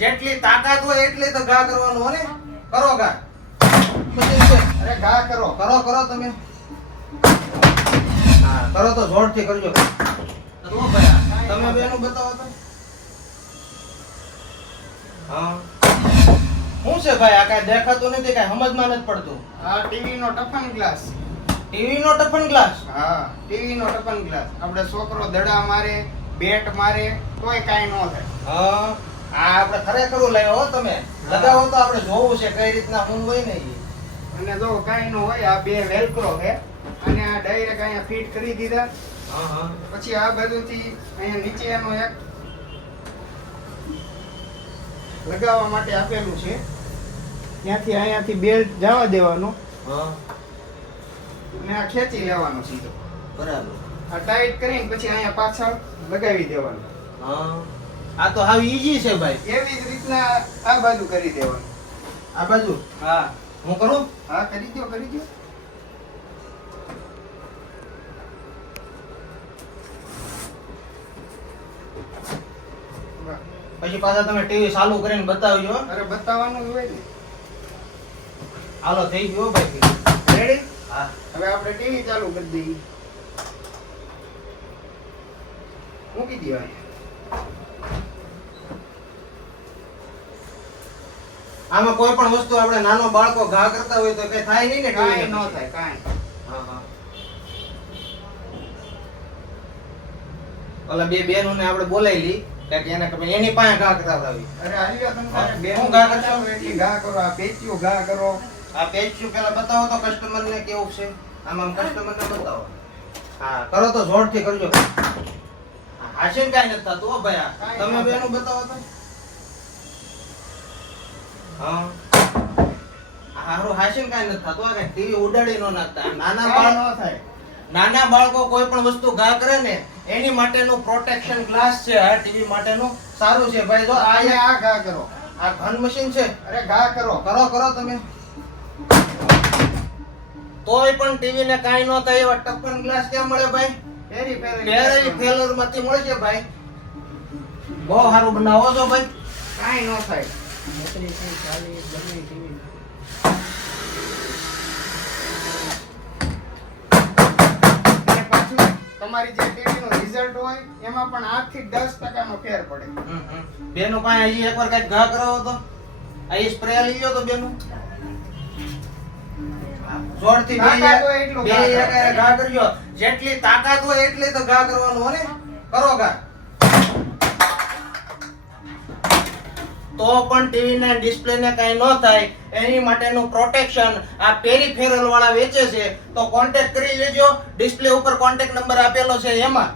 જેટલી તાકાત હોય એટલી તો ઘા કરવાનું હોય ને. કરો ઘા. અરે ઘા કરો કરો કરો તમે. હા કરો તો જોરથી કરજો. તમે બેનું બતાવો તો. હા. શું છે ભાઈ? આ કાંઈ દેખાતું નથી કાંઈ સમજમાં નથી પડતું. આ ટીવી નો ટફન ગ્લાસ. ટીવી નો ટફન ગ્લાસ? હા ટીવી નો ટફન ગ્લાસ. આપણે છોકરો દડા મારે બેટ મારે તોય કાંઈ ન થાય. હા. આ આપણે ખરેખર લાવ્યો હો તમે. લગાવો તો આપણે જોવું છે કઈ રીતના શું હોય ને અને જો કાંઈ ન હોય આ બે વેલક્રો છે. અને આ ડાયરેક્ટ અહીંયા ફિટ કરી દીધા. પછી આ બાજુથી અહીંયા નીચે એનો એક લગાવવા માટે આપેલું છે. ત્યાંથી અહીંયાથી બેલ્ટ જવા દેવાનો. હા. અને આ ખેંચી લેવાનો સીધો. બરાબર. આ ટાઈટ કરીને પછી અહીંયા પાછળ લગાવી દેવાનું. હા. આ તો હાવ ઈઝી છે ભાઈ. એવી જ રીતના આ બાજુ કરી દેવાનું. આ બાજુ? હા. હું કરું? હા કરી દો કરી દો પછી પાછા તમે ટીવી ચાલુ કરીને બતાવજો. અરે બતાવવાનું હોય ને. હાલો થઈ ગયો ભાઈ. રેડી હા. હવે આપણે ટીવી ચાલુ કરી દઈએ. મૂકી દો આમાં કોઈ પણ વસ્તુ આપણે નાનો બાળકો ઘા કરતા હોય તો કઈ થાય નહીં ને કાંઈ ન થાય કાંઈ. હા હા. ઓલા બે બેનોને આપણે બોલાવી લી કે એને કે એની પાસે ઘા કરાવડાવી અરે આલિયા તમે બેનો હું ઘા કરતા? એટલી ઘા કરો આ પેચિયું ઘા કરો. આ પેજ પેલા બતાવો તો કસ્ટમર ને કેવું છે? આમ આમ કસ્ટમર ને બતાવો. હા કરો તો જોરથી કરજો. હાશીન કાઈ નથી થતું હો ભાઈ તમે બેનો બેનું બતાવો તો. હા. હારું હાશીન કાંઈ નથી થતું. આ કાંઈ ટીવી ઉડાડી નો નાખતા. નાના બાળ ન થાય. નાના બાળકો કોઈ પણ વસ્તુ ઘા કરે ને એની માટેનું પ્રોટેક્શન ગ્લાસ છે. આ ટીવી માટેનું સારું છે. ભાઈ જો આ આ ઘા કરો. આ ઘન મશીન છે. અરે ઘા કરો. કરો કરો તમે. તોય પણ ટીવી ને કાંઈ ન થાય એવા ટપ્પન ગ્લાસ ક્યાં મળે ભાઈ? ફેરી ક્યારેય ફેલરમાંથી મળશે ભાઈ. બહુ સારું બનાવો છો ભાઈ. કાઈ ન થાય. અને પાછું તમારી જે ટીવી રિઝલ્ટ હોય એમાં પણ આઠથી દસ ટકાનો ફેર પડે. હમ, હમ. પાસે હજી એકવાર કંઈક ઘા કરાવો તો. અહીં સ્પ્રે લઈ લો તો બેનું. જોરથી બે તાકાત હોય એટલું બે ઘા કરો. એકારે ઘા કરજો. જેટલી તાકાત હોય એટલી તો ઘા કરવાનું હો ને. કરો ઘા. તો પણ ટીવીના ડિસ્પ્લેને કાંઈ ન થાય, એની માટેનું પ્રોટેક્શન આ પેરીફેરલ વાળા વેચે છે. તો કોન્ટેક્ટ કરી લેજો. ડિસ્પ્લે ઉપર કોન્ટેક્ટ નંબર આપેલો છે એમાં.